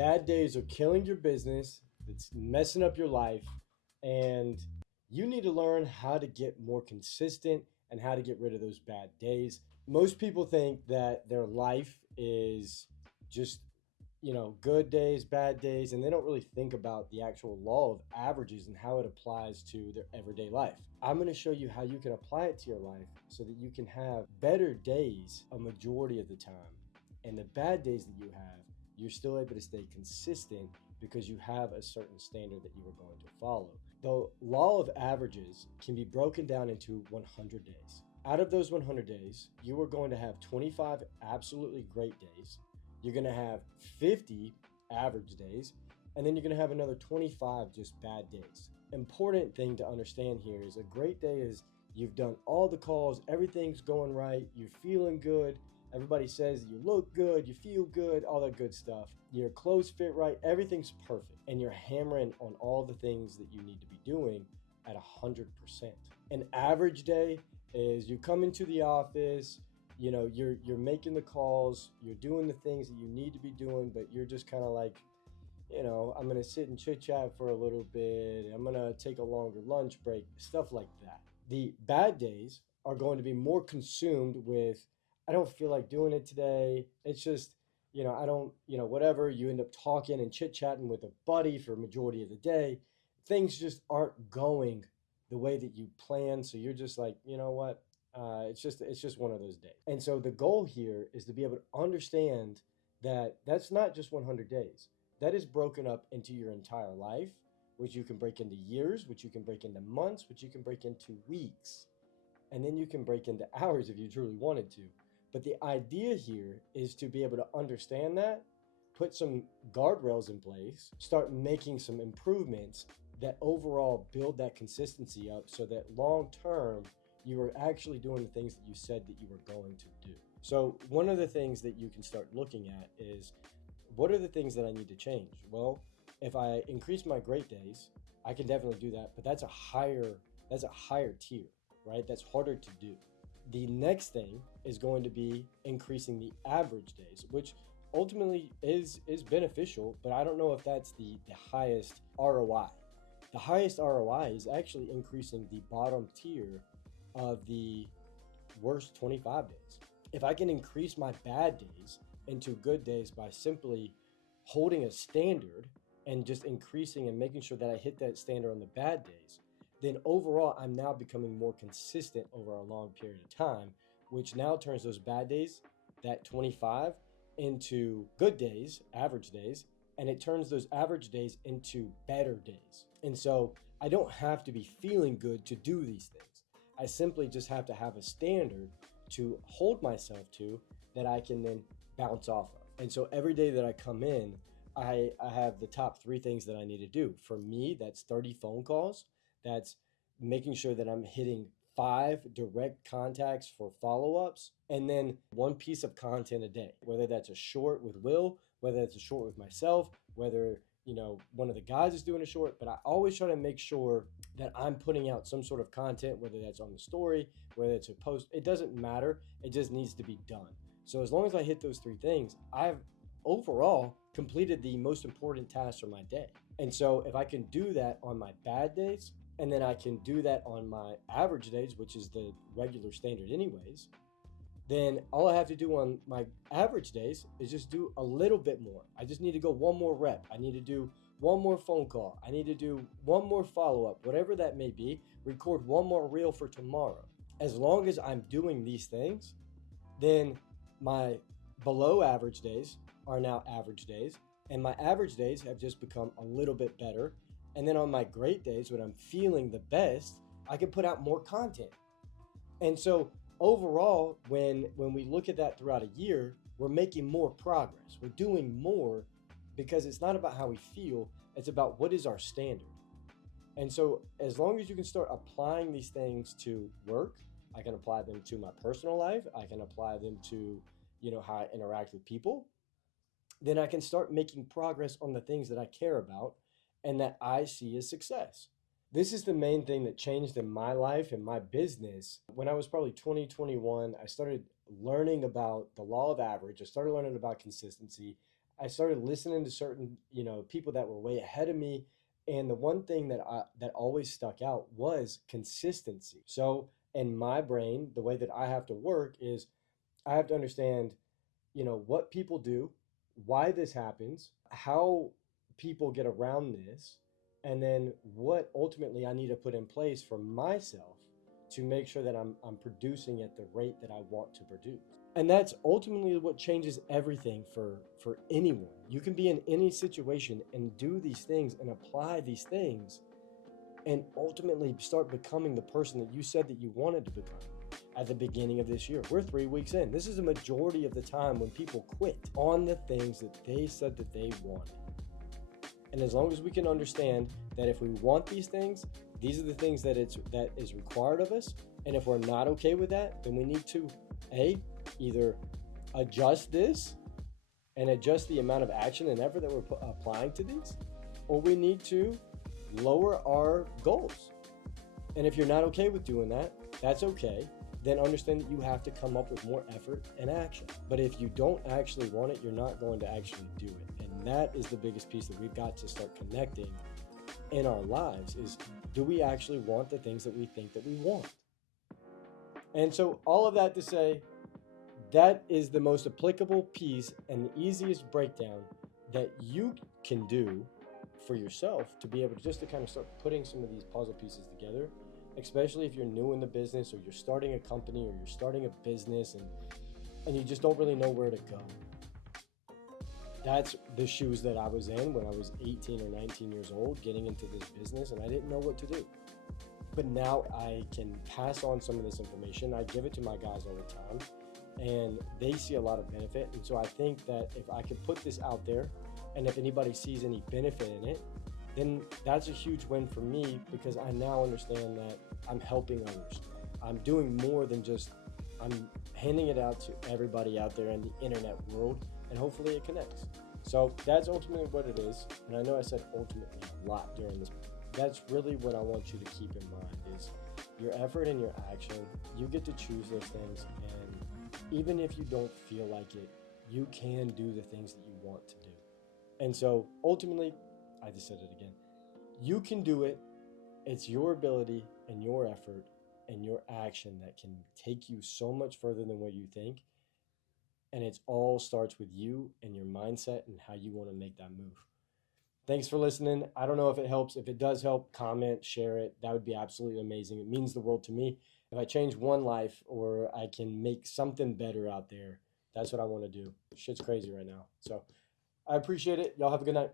Bad days are killing your business, it's messing up your life, and you need to learn how to get more consistent and how to get rid of those bad days. Most people think that their life is just, good days, bad days, and they don't really think about the actual law of averages and how it applies to their everyday life. I'm going to show you how you can apply it to your life so that you can have better days a majority of the time. And the bad days that you have, you're still able to stay consistent because you have a certain standard that you are going to follow. The law of averages can be broken down into 100 days. Out of those 100 days, you are going to have 25 absolutely great days. You're going to have 50 average days, and then you're going to have another 25 just bad days. Important thing to understand here is a great day is you've done all the calls, everything's going right, you're feeling good, everybody says you look good, you feel good, all that good stuff. Your clothes fit right, everything's perfect, and you're hammering on all the things that you need to be doing at 100%. An average day is you come into the office, you're making the calls, you're doing the things that you need to be doing, but you're just kind of like, I'm going to sit and chit chat for a little bit. I'm going to take a longer lunch break, stuff like that. The bad days are going to be more consumed with, I don't feel like doing it today. It's just, I don't, whatever. You end up talking and chit chatting with a buddy for a majority of the day. Things just aren't going the way that you plan. So you're just like, you know what? It's just one of those days. And so the goal here is to be able to understand that that's not just 100 days. That is broken up into your entire life, which you can break into years, which you can break into months, which you can break into weeks, and then you can break into hours if you truly wanted to. But the idea here is to be able to understand that, put some guardrails in place, start making some improvements that overall build that consistency up so that long term, you are actually doing the things that you said that you were going to do. So one of the things that you can start looking at is, what are the things that I need to change? Well, if I increase my great days, I can definitely do that, but that's a higher tier, right? That's harder to do. The next thing is going to be increasing the average days, which ultimately is beneficial, but I don't know if that's the highest ROI. The highest ROI is actually increasing the bottom tier of the worst 25 days. If I can increase my bad days into good days by simply holding a standard and just increasing and making sure that I hit that standard on the bad days, then overall I'm now becoming more consistent over a long period of time, which now turns those bad days, that 25, into good days, average days, and it turns those average days into better days. And so I don't have to be feeling good to do these things. I simply just have to have a standard to hold myself to that I can then bounce off of. And so every day that I come in, I have the top 3 things that I need to do. For me, that's 30 phone calls. That's making sure that I'm hitting 5 direct contacts for follow-ups, and then 1 piece of content a day, whether that's a short with Will, whether it's a short with myself, whether one of the guys is doing a short, but I always try to make sure that I'm putting out some sort of content, whether that's on the story, whether it's a post, it doesn't matter. It just needs to be done. So as long as I hit those 3 things, I've overall completed the most important tasks for my day. And so if I can do that on my bad days, and then I can do that on my average days, which is the regular standard anyways, then all I have to do on my average days is just do a little bit more. I just need to go 1 more rep. I need to do 1 more phone call. I need to do 1 more follow-up, whatever that may be, record 1 more reel for tomorrow. As long as I'm doing these things, then my below average days are now average days, and my average days have just become a little bit better. And then on my great days, when I'm feeling the best, I can put out more content. And so overall, when we look at that throughout a year, we're making more progress. We're doing more because it's not about how we feel. It's about what is our standard. And so as long as you can start applying these things to work, I can apply them to my personal life. I can apply them to, how I interact with people. Then I can start making progress on the things that I care about and that I see as success. This is the main thing that changed in my life and my business. When I was probably 2021, I started learning about the law of average. I started learning about consistency. I started listening to certain, people that were way ahead of me. And the one thing that always stuck out was consistency. So in my brain, the way that I have to work is I have to understand, what people do, why this happens, how people get around this, and then what ultimately I need to put in place for myself to make sure that I'm producing at the rate that I want to produce. And that's ultimately what changes everything for anyone. You can be in any situation and do these things and apply these things and ultimately start becoming the person that you said that you wanted to become at the beginning of this year. We're 3 weeks in. This is a majority of the time when people quit on the things that they said that they wanted. And as long as we can understand that if we want these things, these are the things that is required of us. And if we're not okay with that, then we need to either adjust this and adjust the amount of action and effort that we're applying to these, or we need to lower our goals. And if you're not okay with doing that, that's okay. Then understand that you have to come up with more effort and action. But if you don't actually want it, you're not going to actually do it. And that is the biggest piece that we've got to start connecting in our lives is, do we actually want the things that we think that we want? And so all of that to say, that is the most applicable piece and the easiest breakdown that you can do for yourself to be able to just to kind of start putting some of these puzzle pieces together, especially if you're new in the business or you're starting a company or you're starting a business and you just don't really know where to go. That's the shoes that I was in when I was 18 or 19 years old, getting into this business, and I didn't know what to do. But now I can pass on some of this information. I give it to my guys all the time, and they see a lot of benefit. And so I think that if I could put this out there, and if anybody sees any benefit in it, then that's a huge win for me, because I now understand that I'm helping others. I'm doing more than just, I'm handing it out to everybody out there in the internet world, and hopefully it connects. So that's ultimately what it is. And I know I said ultimately a lot during this. That's really what I want you to keep in mind is your effort and your action. You get to choose those things. And even if you don't feel like it, you can do the things that you want to do. And so ultimately, I just said it again, you can do it. It's your ability and your effort and your action that can take you so much further than what you think. And it all starts with you and your mindset and how you want to make that move. Thanks for listening. I don't know if it helps. If it does help, comment, share it. That would be absolutely amazing. It means the world to me. If I change one life or I can make something better out there, that's what I want to do. Shit's crazy right now. So I appreciate it. Y'all have a good night.